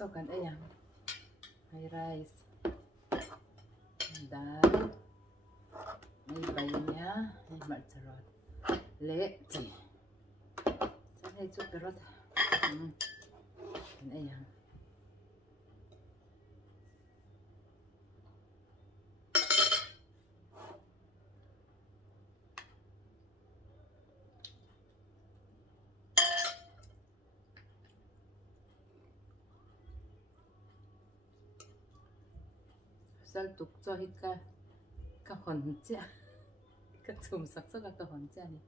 So kan ayan. May rice. Dal. May baynya. May marcharot. Leci. Sana itu perot. Kan ayan. Sal tuk cho hít ka hòn chả. Ka chum sak sak ka hòn chả ni.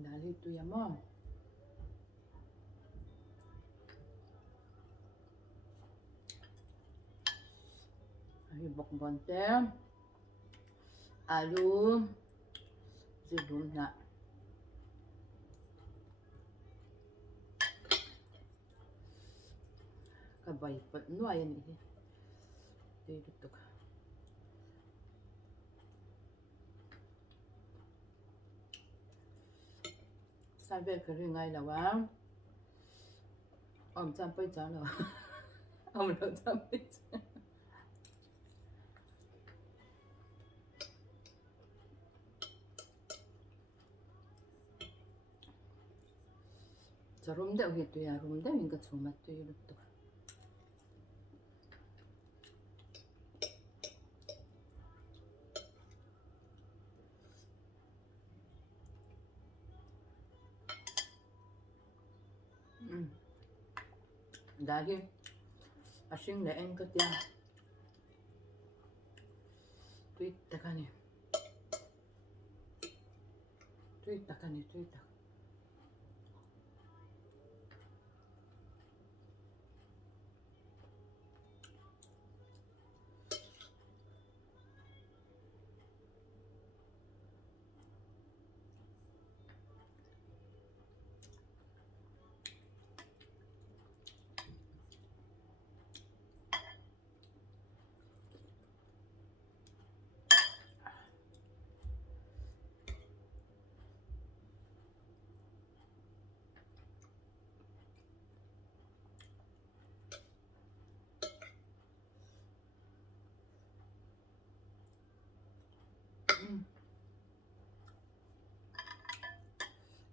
Dali tu ya mo. Ay bok bonte. Alu. Zibun na. Kabay pat no ayan ni. Dito tuk. Sai về cái ngay là quá ông chăm bây giờ là ông nó chăm bây giờ 저 롬데 오게 또야 롬데 민가 조맛 또 이렇게 Dagi asin na en katya tweet takani tweet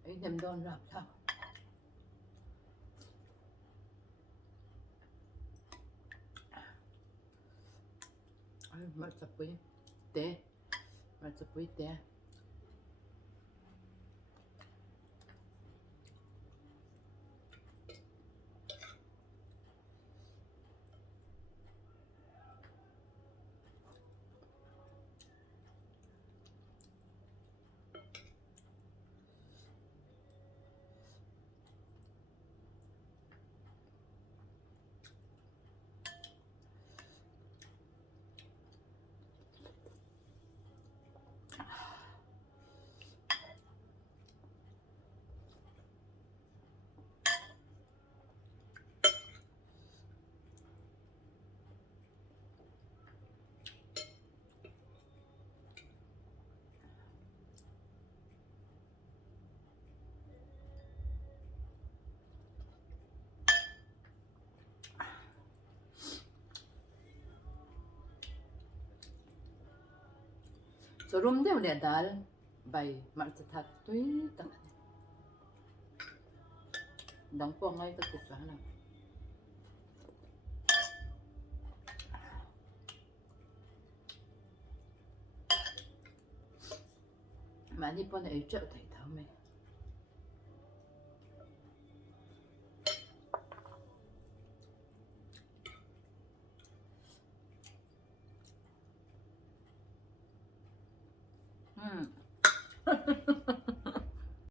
ấy nhầm đòn rạp sao mà chập với té so rum de udah dal bay mar chat tui tak dang po ngay ta tuk sana mà đi po này chợ thầy thao mày